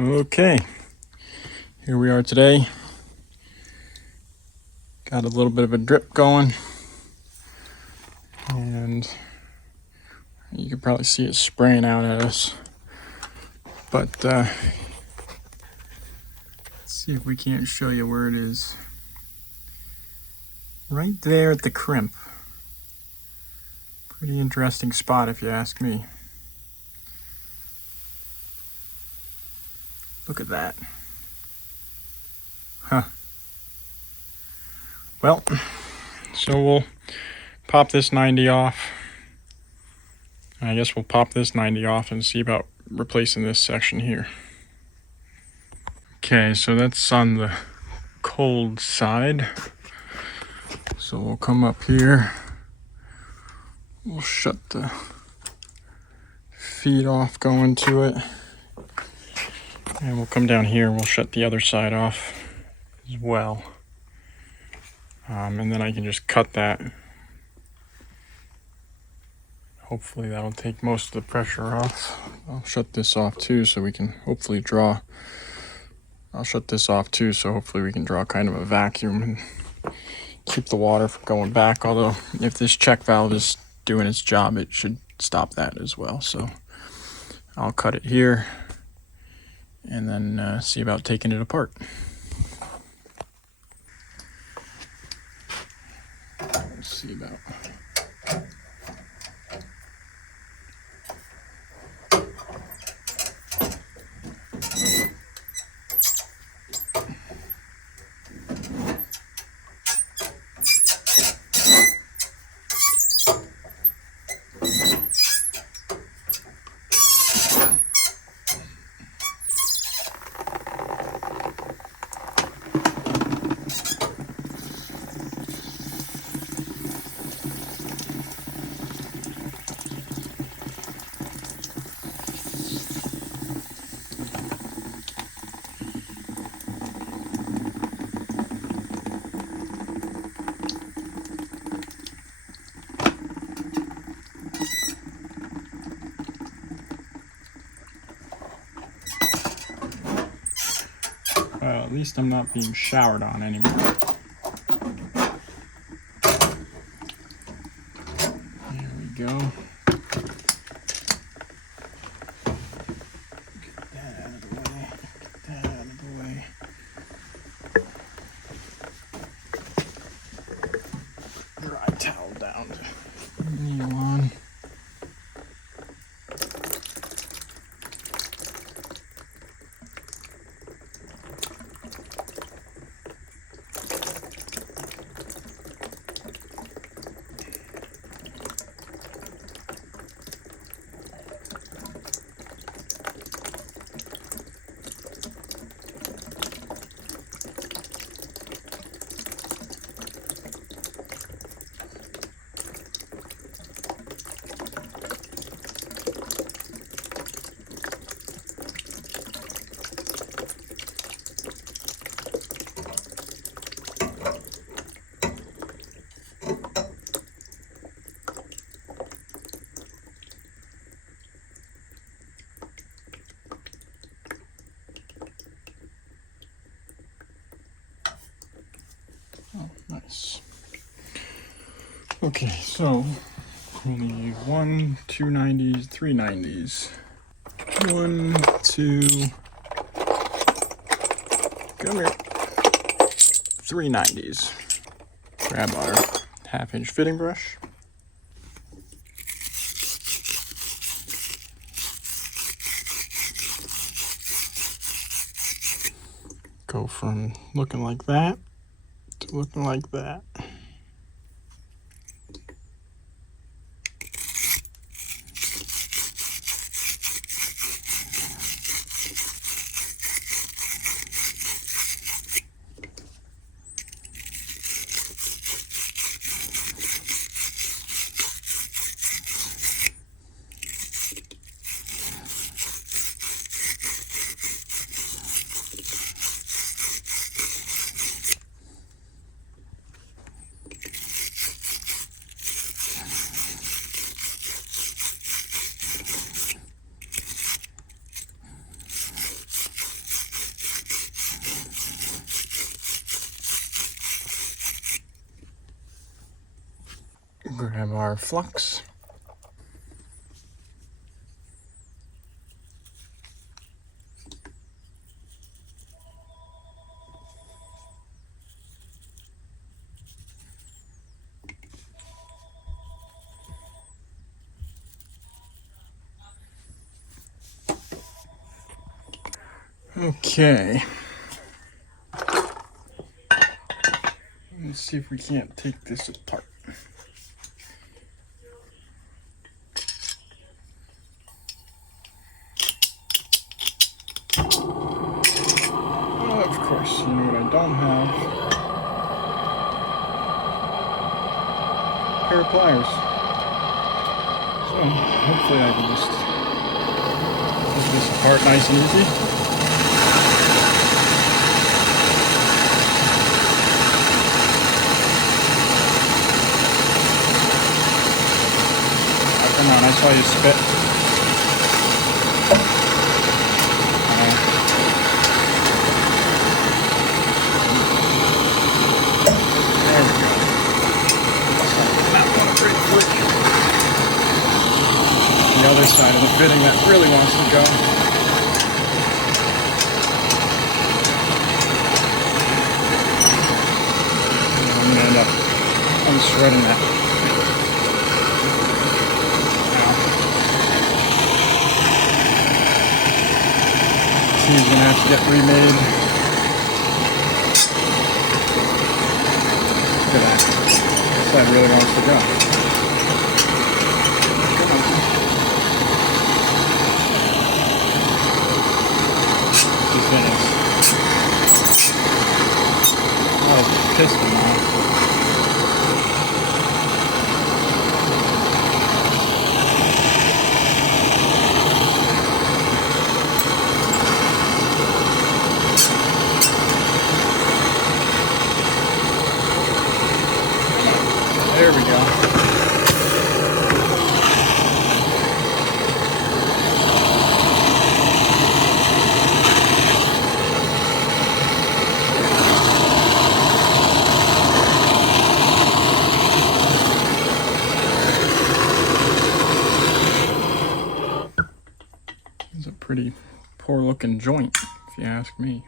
Okay, here we are today. Got a little bit of a drip going, and you can probably see it spraying out at us. But let's see if we can't show you where it is. Right there at the crimp. Pretty interesting spot if you ask me. Look at that. Huh. Well, so we'll pop this 90 off. I guess we'll pop this 90 off and see about replacing this section here. Okay, so that's on the cold side. So we'll come up here. We'll shut the feet off going to it. And we'll come down here and we'll shut the other side off as well. And then I can just cut that. Hopefully that'll take most of the pressure off. I'll shut this off too so we can hopefully draw. I'll shut this off too so hopefully we can draw kind of a vacuum and keep the water from going back. Although if this check valve is doing its job, it should stop that as well. So I'll cut it here and then see about taking it apart. Let's see about. Well, at least I'm not being showered on anymore. There we go. Get that out of the way. Get that out of the way. Dry towel down to kneel on. Oh, nice. Okay, so we need 1, 2 90s, 3 90s. 1, 2, come here. 3 90s. Grab our 1/2-inch fitting brush. Go from looking like that to looking like that. Grab our flux. Okay. Let's see if we can't take this apart. Of course, you know what I don't have? A pair of pliers. So hopefully I can just take this apart nice and easy. Come on, I saw you spit. There we go. That one a pretty quick. The other side of the fitting that really wants to go. I'm going to end up unshredding that. He's gonna have to get remade. Look at that. This side really wants to go. These things. Oh, piston on. There we go. It's a pretty poor looking joint, if you ask me.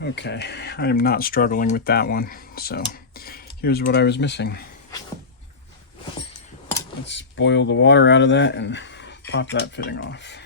Okay, I am not struggling with that one, so here's what I was missing. Let's boil the water out of that and pop that fitting off.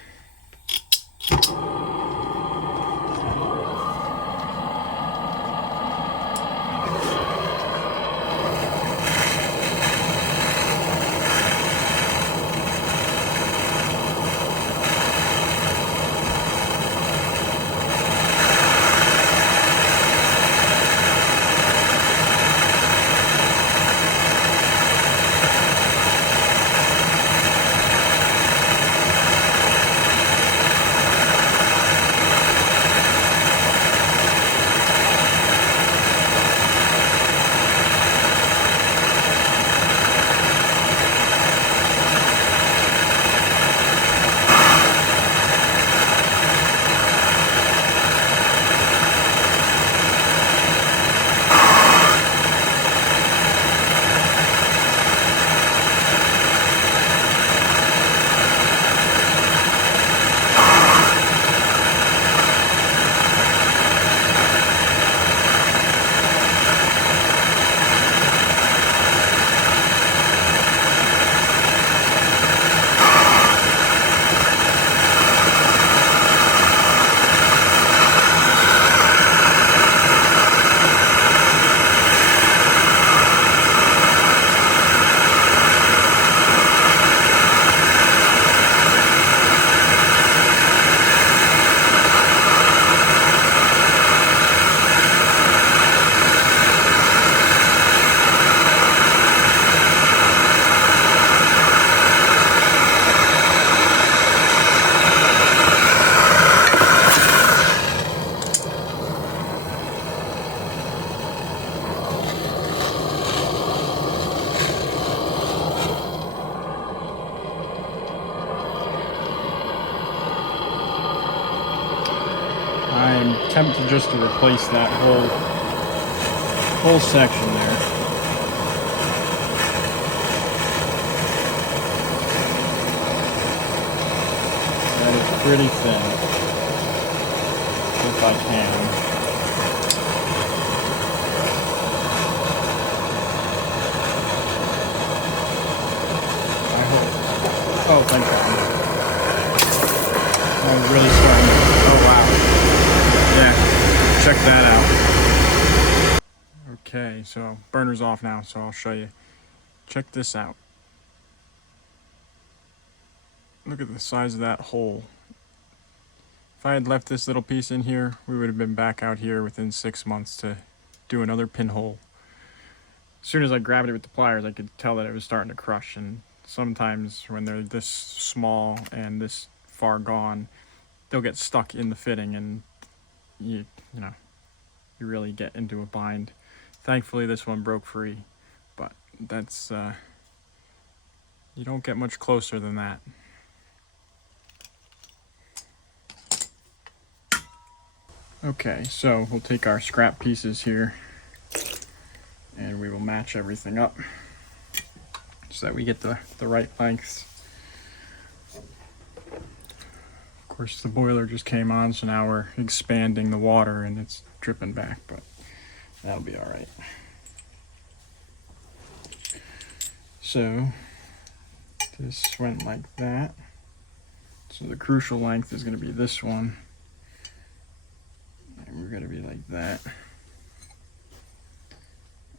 tempted just to replace that whole section there. That is pretty thin, if I can. I hope. Oh, thank God. Oh, really starting. Oh, wow. Yeah, check that out. Okay, so burner's off now, so I'll show you. Check this out. Look at the size of that hole. If I had left this little piece in here, we would have been back out here within 6 months to do another pinhole. As soon as I grabbed it with the pliers, I could tell that it was starting to crush, and sometimes when they're this small and this far gone, they'll get stuck in the fitting, and you really get into a bind. Thankfully, this one broke free, but that's you don't get much closer than that. Okay, so we'll take our scrap pieces here and we will match everything up so that we get the right lengths. Of course, the boiler just came on, so now we're expanding the water and it's dripping back, but that'll be all right. So this went like that. So the crucial length is going to be this one. And we're going to be like that.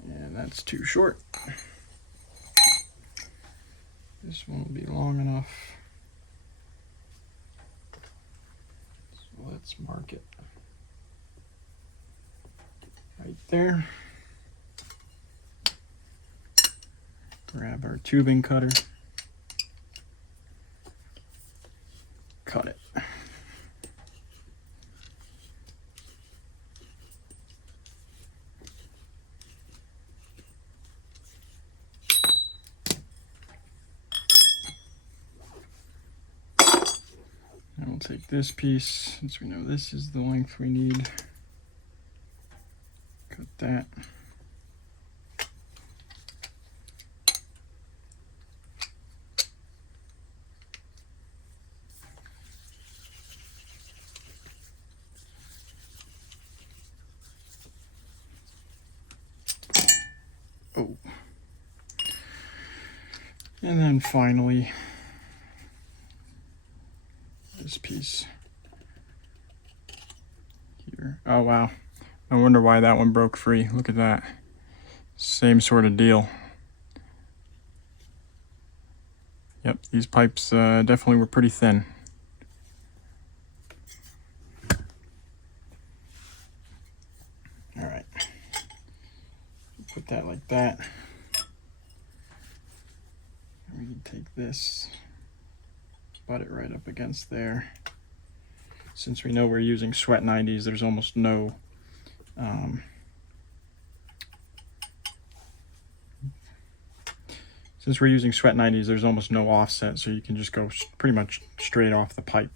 And that's too short. This one will be long enough. So let's mark it right there. Grab our tubing cutter. Cut it. And we'll take this piece, since we know this is the length we need. Cut that. Oh. And then finally, this piece here. Oh, wow. I wonder why that one broke free. Look at that. Same sort of deal. Yep, these pipes definitely were pretty thin. All right. Put that like that. And we can take this, butt it right up against there. Since we know we're using sweat 90s, there's almost no since we're using sweat 90s, there's almost no offset, so you can just go pretty much straight off the pipe,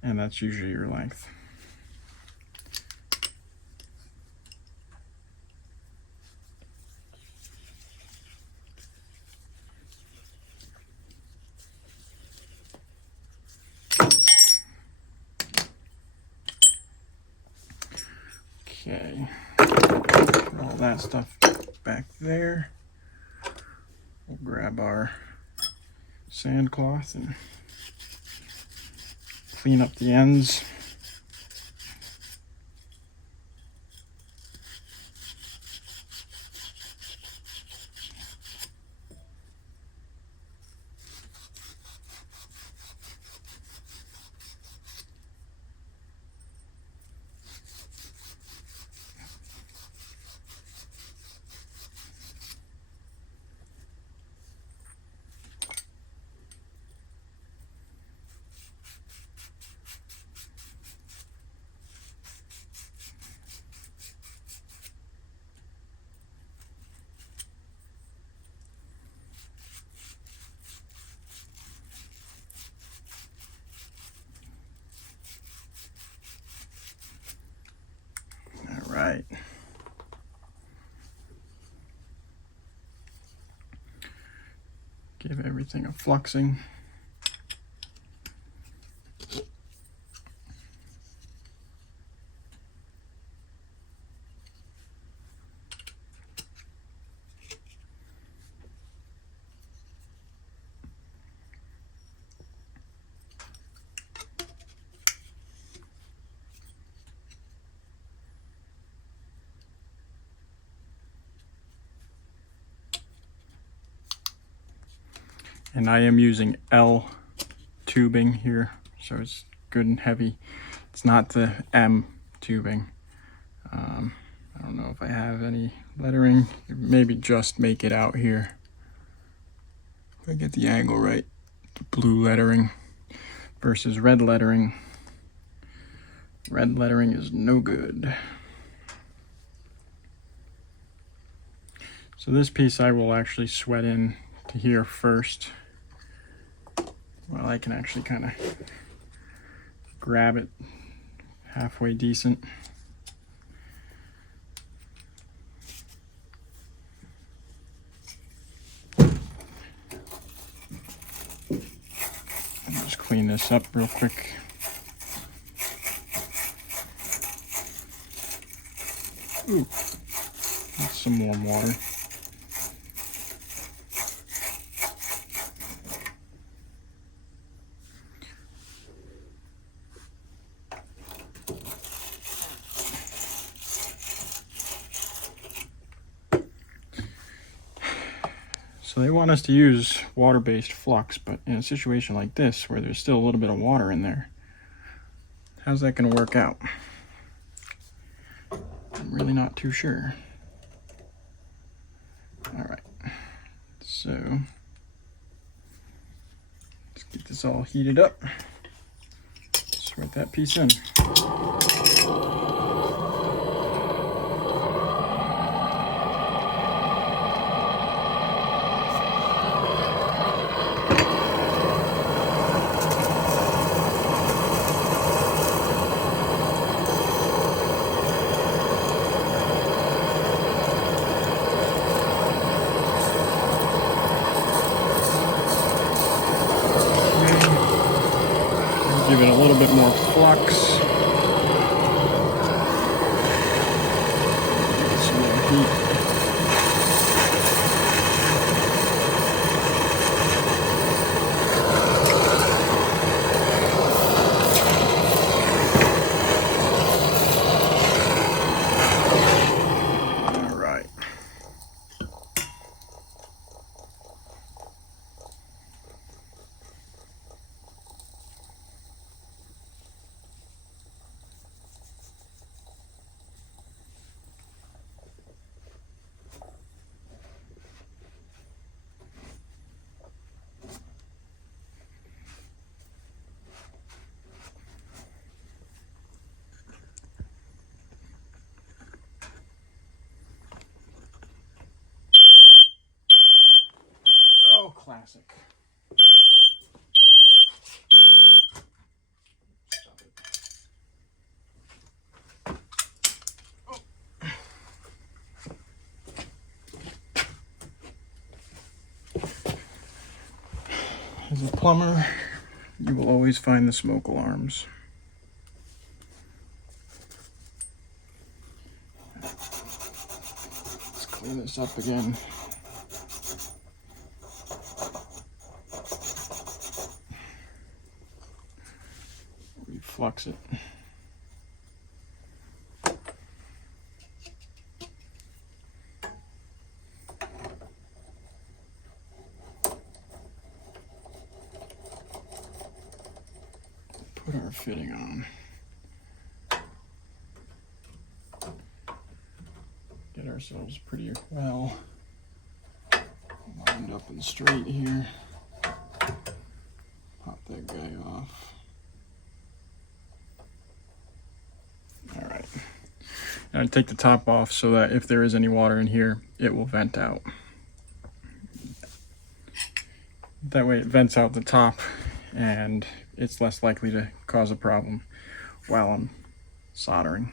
and that's usually your length. Okay, put all that stuff back there. We'll grab our sandcloth and clean up the ends. Give everything a fluxing. And I am using L tubing here, so it's good and heavy. It's not the M tubing. I don't know if I have any lettering. Maybe just make it out here. If I get the angle right. The blue lettering versus red lettering. Red lettering is no good. So this piece I will actually sweat in to here first. Well, I can actually kind of grab it halfway decent. I'll just clean this up real quick. Ooh, that's some warm water. So they want us to use water-based flux, but in a situation like this, where there's still a little bit of water in there, how's that going to work out? I'm really not too sure. All right, so let's get this all heated up. Sweat that piece in. Give it a little bit more flux. Some more heat. All right. Oh, classic. As a plumber, you will always find the smoke alarms. Let's clean this up again. Reflux it. Put our fitting on. Get ourselves pretty well lined up and straight here. Pop that guy off. All right. Now I take the top off so that if there is any water in here, it will vent out. That way it vents out the top and it's less likely to cause a problem while I'm soldering.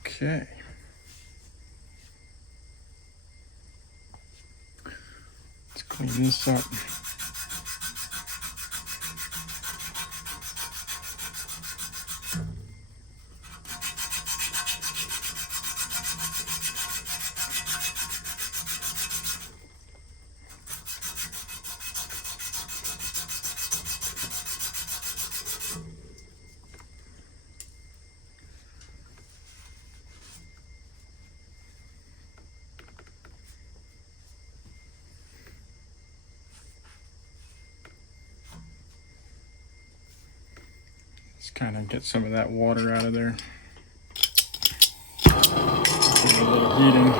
Okay. Let's clean this up. Just kind of get some of that water out of there. Give it a little heating.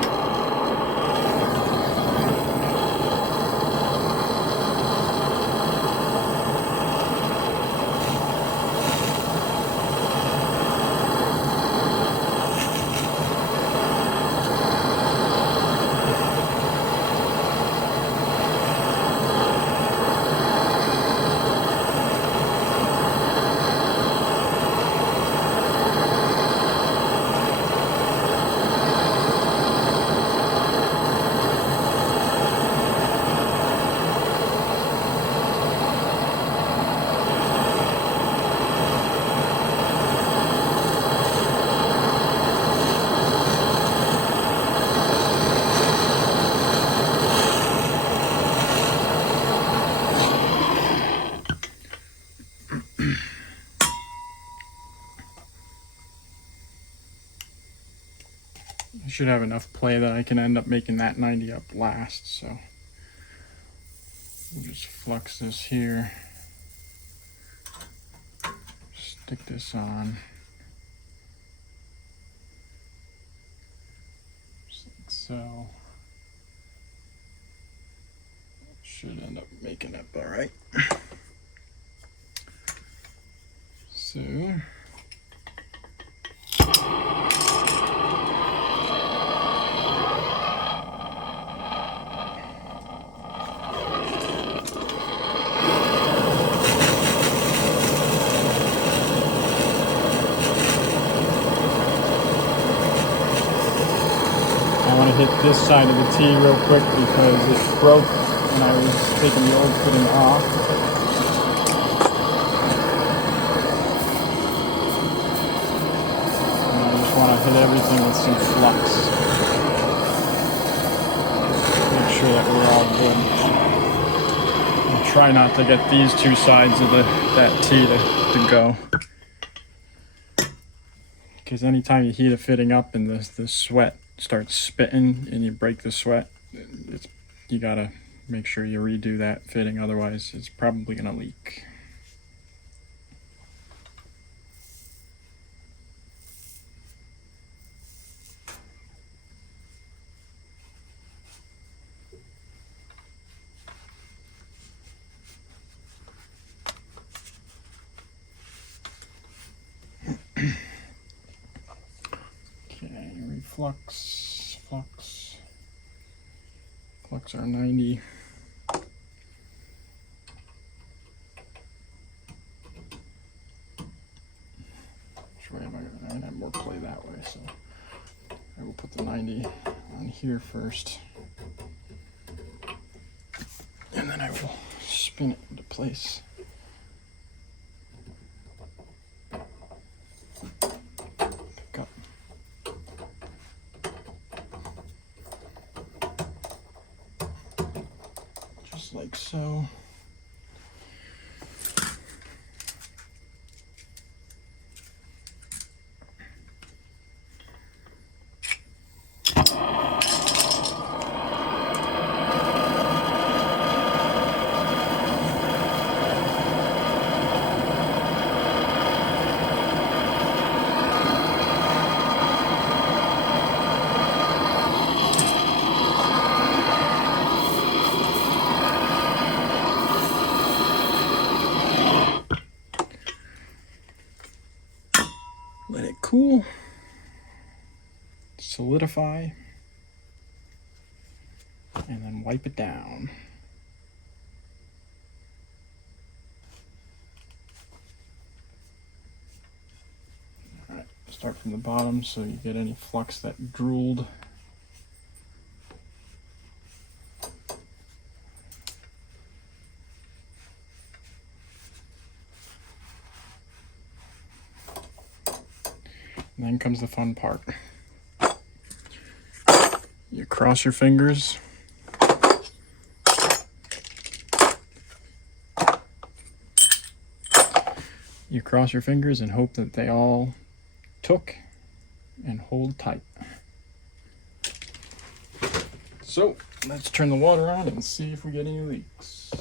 I should have enough play that I can end up making that 90 up last, so we'll just flux this here, stick this on, just like so. Should end up making it all right. So hit this side of the tee real quick because it broke when I was taking the old fitting off. And I just want to hit everything with some flux. Make sure that we're all good. And try not to get these two sides of that tee to go. Because anytime you heat a fitting up and the sweat starts spitting and you break the sweat, you gotta make sure you redo that fitting, otherwise it's probably gonna leak. Okay, reflux, flux our 90. Which way am I gonna have more play that way, so I will put the 90 on here first. And then I will spin it into place. Pick up. Just like so. Let it cool, solidify, and then wipe it down. All right, let's Start from the bottom so you get any flux that drooled. And then comes the fun part. You cross your fingers. You cross your fingers and hope that they all took and hold tight. So let's turn the water on and see if we get any leaks.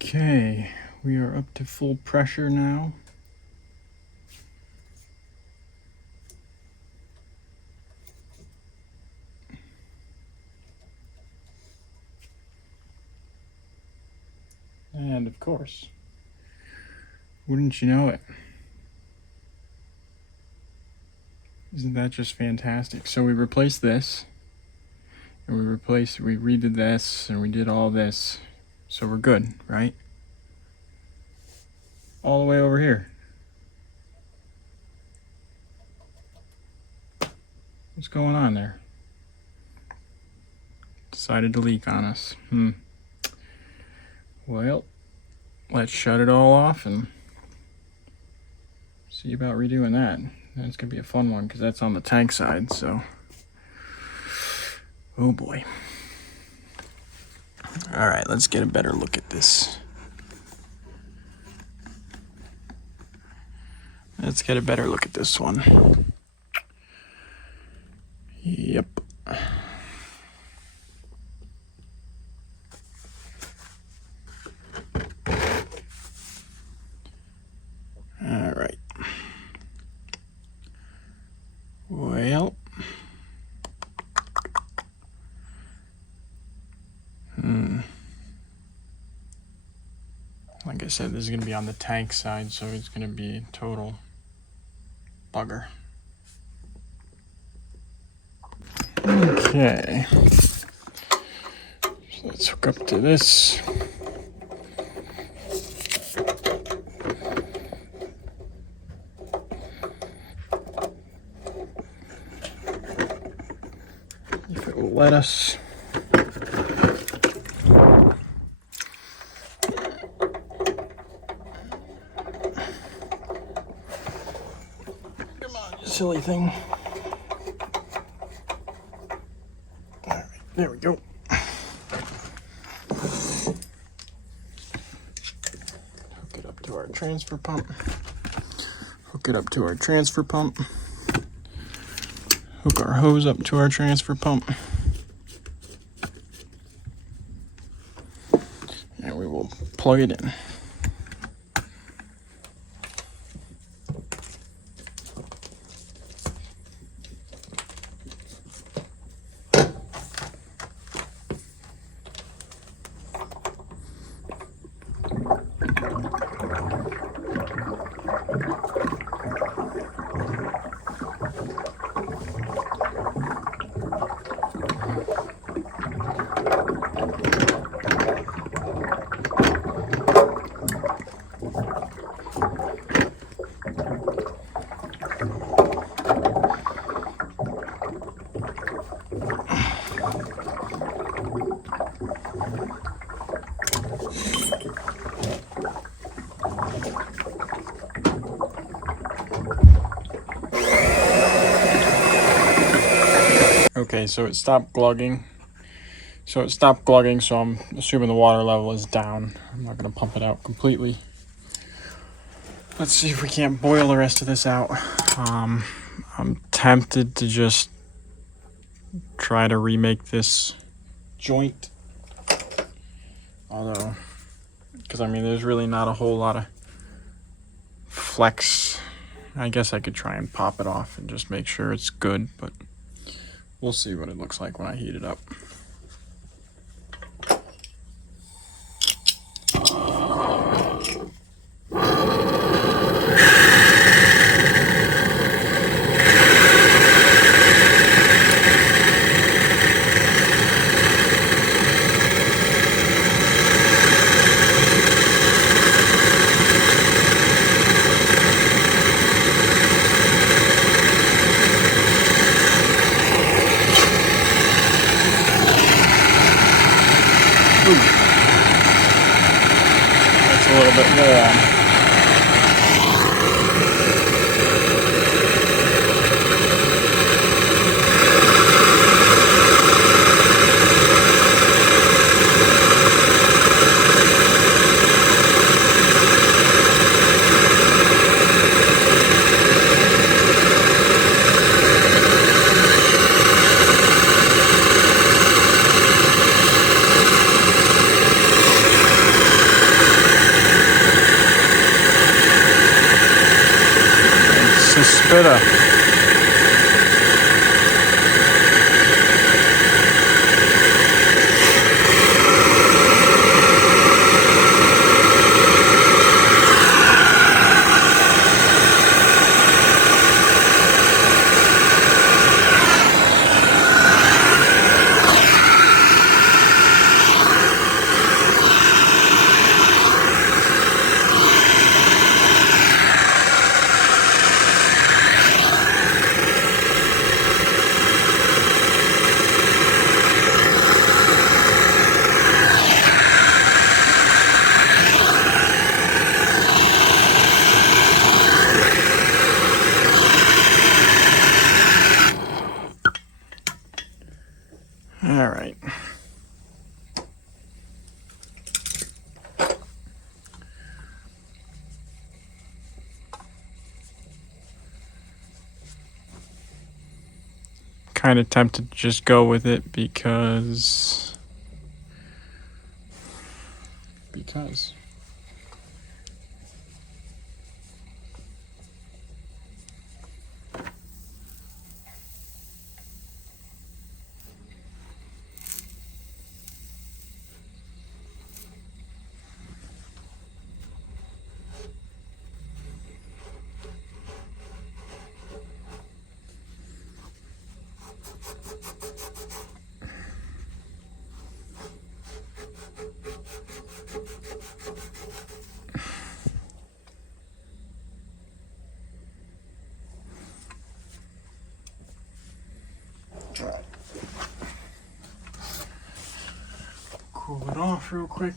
Okay, we are up to full pressure now. And of course, wouldn't you know it? Isn't that just fantastic? So we replaced this, and we redid this, and we did all this. So we're good, right? All the way over here. What's going on there? Decided to leak on us. Well, let's shut it all off and see about redoing that. That's gonna be a fun one because that's on the tank side, so. Oh boy. All right, let's get a better look at this. Let's get a better look at this one. Yep. All right. Well. Like I said, this is going to be on the tank side, so it's going to be total bugger. Okay. So let's hook up to this. If it will let us. Silly thing. All right, there we go. Hook it up to our transfer pump. Hook it up to our transfer pump. Hook our hose up to our transfer pump. And we will plug it in. Okay, so it stopped glugging. So I'm assuming the water level is down. I'm not gonna pump it out completely. Let's see if we can't boil the rest of this out. I'm tempted to just try to remake this joint. Although, because I mean, there's really not a whole lot of flex. I guess I could try and pop it off and just make sure it's good, but we'll see what it looks like when I heat it up. That's a little bit warm. Spitter. All right. Kind of tempted to just go with it because cool it off real quick.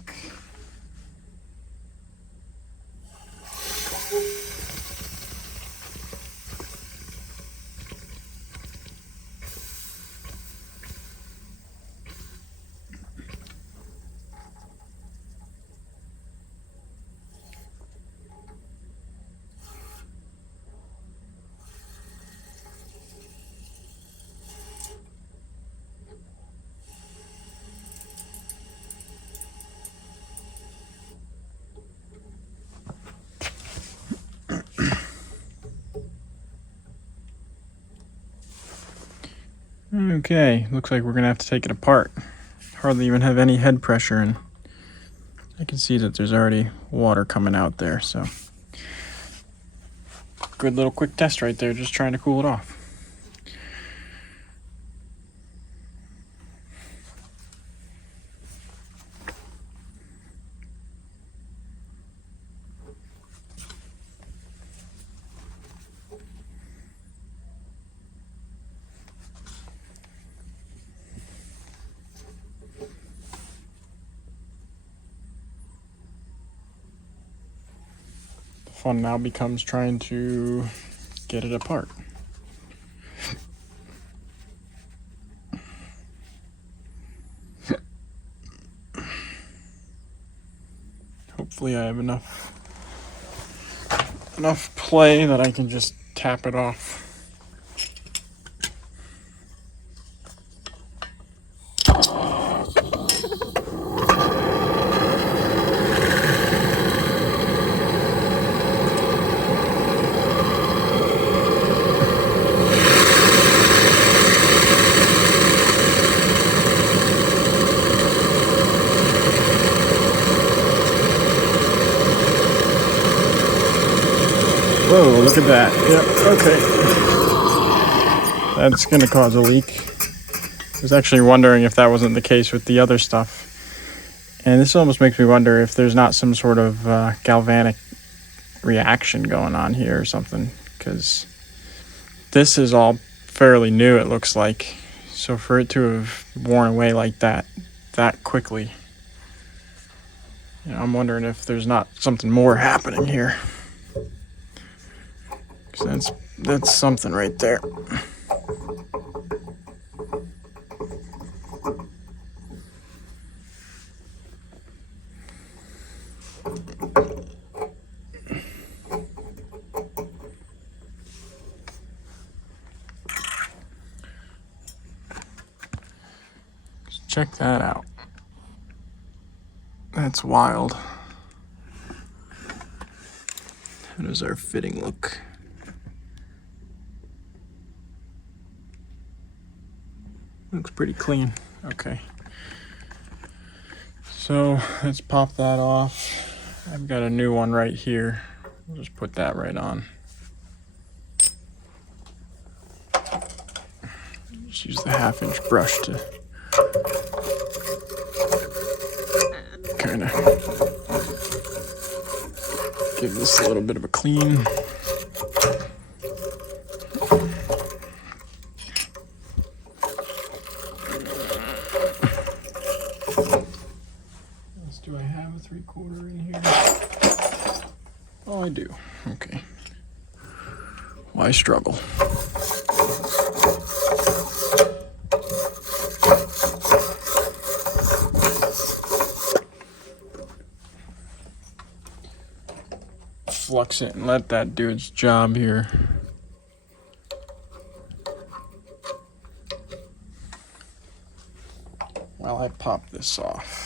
Okay, looks like we're gonna have to take it apart. Hardly even have any head pressure, and I can see that there's already water coming out there, so good little quick test right there, just trying to cool it off. Fun now becomes trying to get it apart. Hopefully I have enough play that I can just tap it off. Whoa, look at that. Yep, okay. That's going to cause a leak. I was actually wondering if that wasn't the case with the other stuff. And this almost makes me wonder if there's not some sort of galvanic reaction going on here or something. Because this is all fairly new, it looks like. So for it to have worn away like that quickly, I'm wondering if there's not something more happening here. That's something right there. Check that out. That's wild. How does our fitting look? Looks pretty clean. Okay. So let's pop that off. I've got a new one right here. We'll just put that right on. Just use the 1/2-inch brush to kind of give this a little bit of a clean. Do I have a 3/4 in here? Oh, I do. Okay. Why struggle? Flux it and let that do its job here. While I pop this off.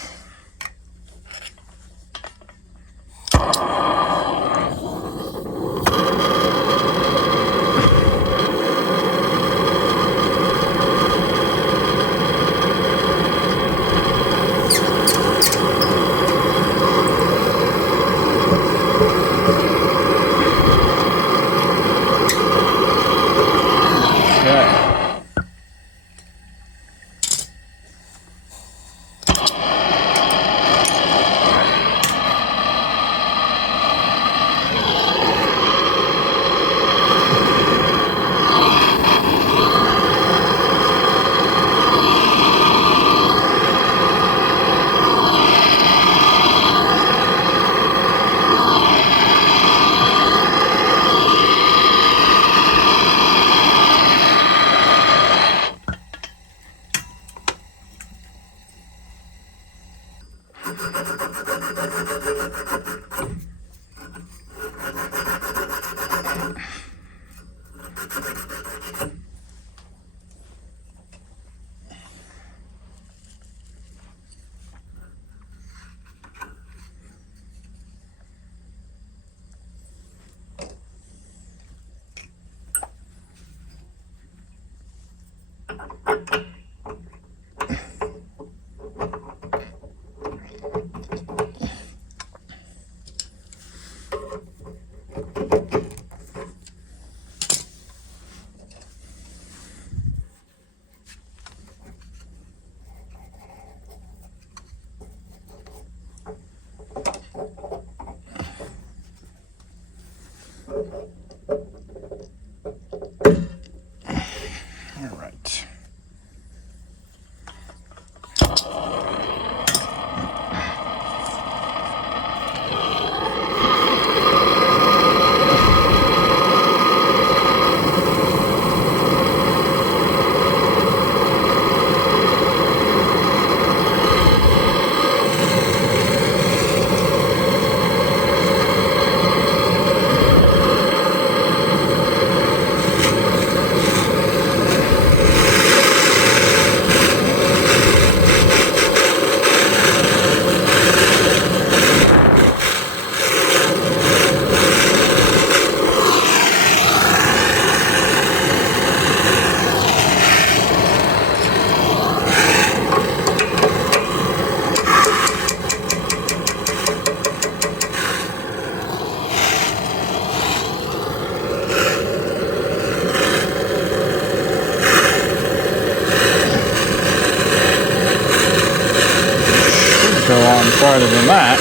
gone farther than that.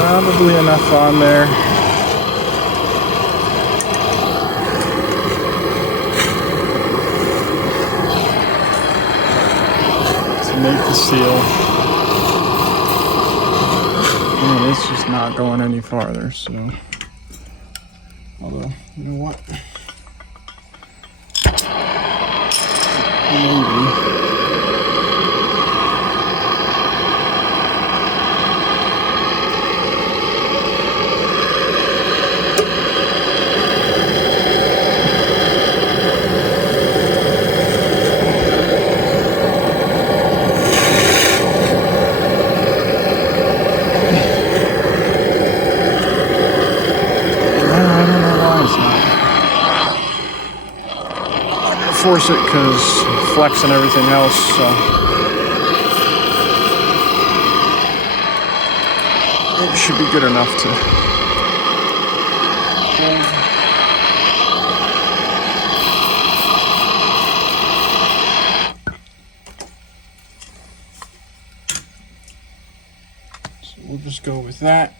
Probably enough on there. To make the seal. And it's just not going any farther, so. Although, you know what? Maybe. Force it because flex and everything else, so it should be good enough to hold. So we'll just go with that.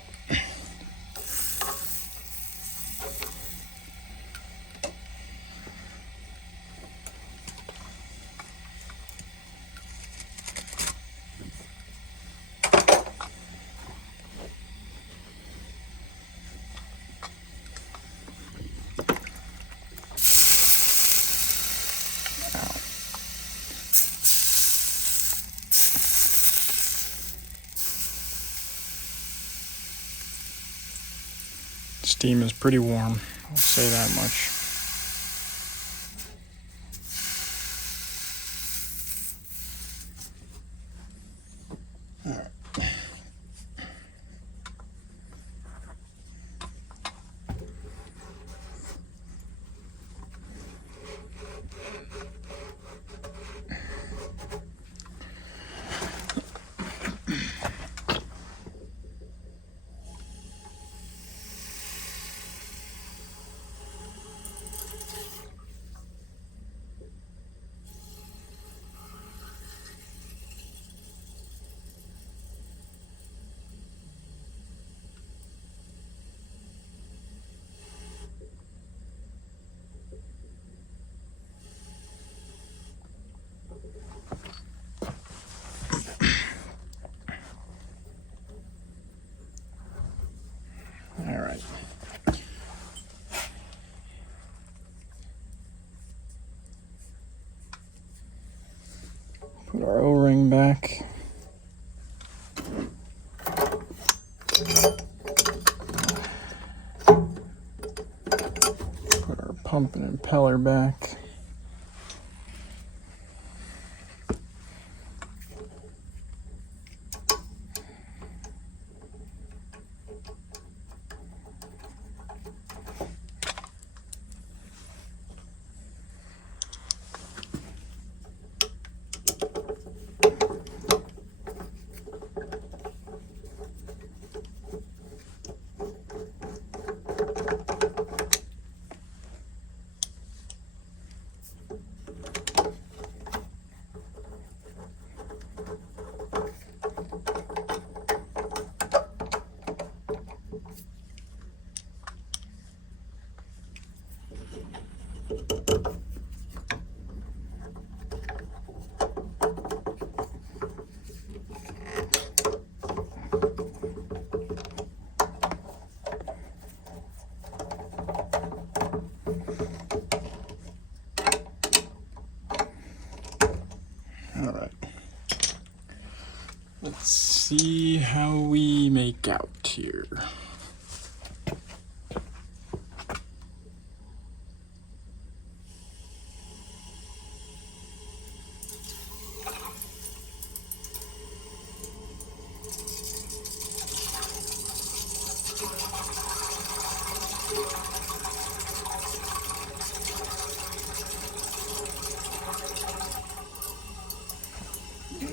Steam is pretty warm, I'll say that much. All right. Put our O-ring back. Put our pump and impeller back. see how we make out here.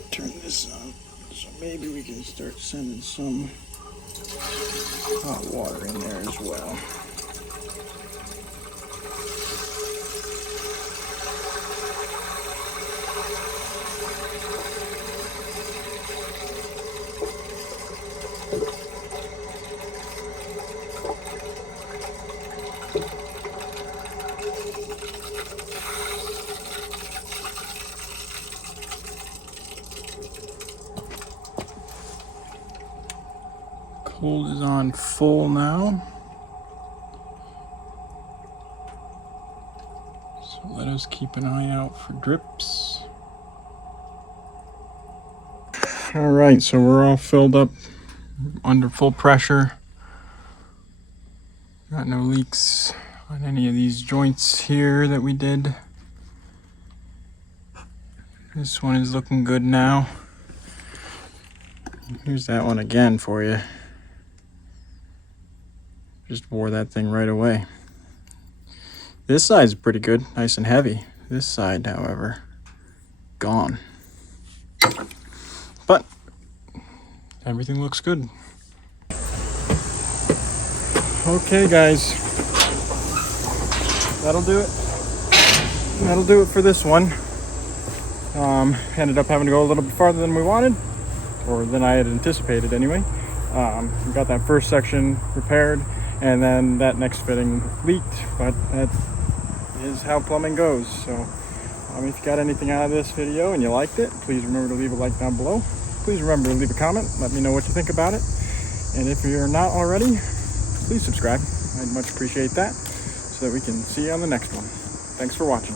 Turn this on so maybe we can start sending some hot water in there as well. Cold is on full now. So let us keep an eye out for drips. All right, so we're all filled up under full pressure. Got no leaks on any of these joints here that we did. This one is looking good now. Here's that one again for you. Just wore that thing right away. This side's pretty good, nice and heavy. This side, however, gone. But everything looks good. Okay, guys, that'll do it. That'll do it for this one. Ended up having to go a little bit farther than we wanted, or than I had anticipated anyway. We got that first section repaired, and then that next fitting leaked, but that is how plumbing goes. So if you got anything out of this video and you liked it, please remember to leave a like down below. Please remember to leave a comment, let me know what you think about it. And if you're not already, please subscribe. I'd much appreciate that, so that we can see you on the next one. Thanks for watching.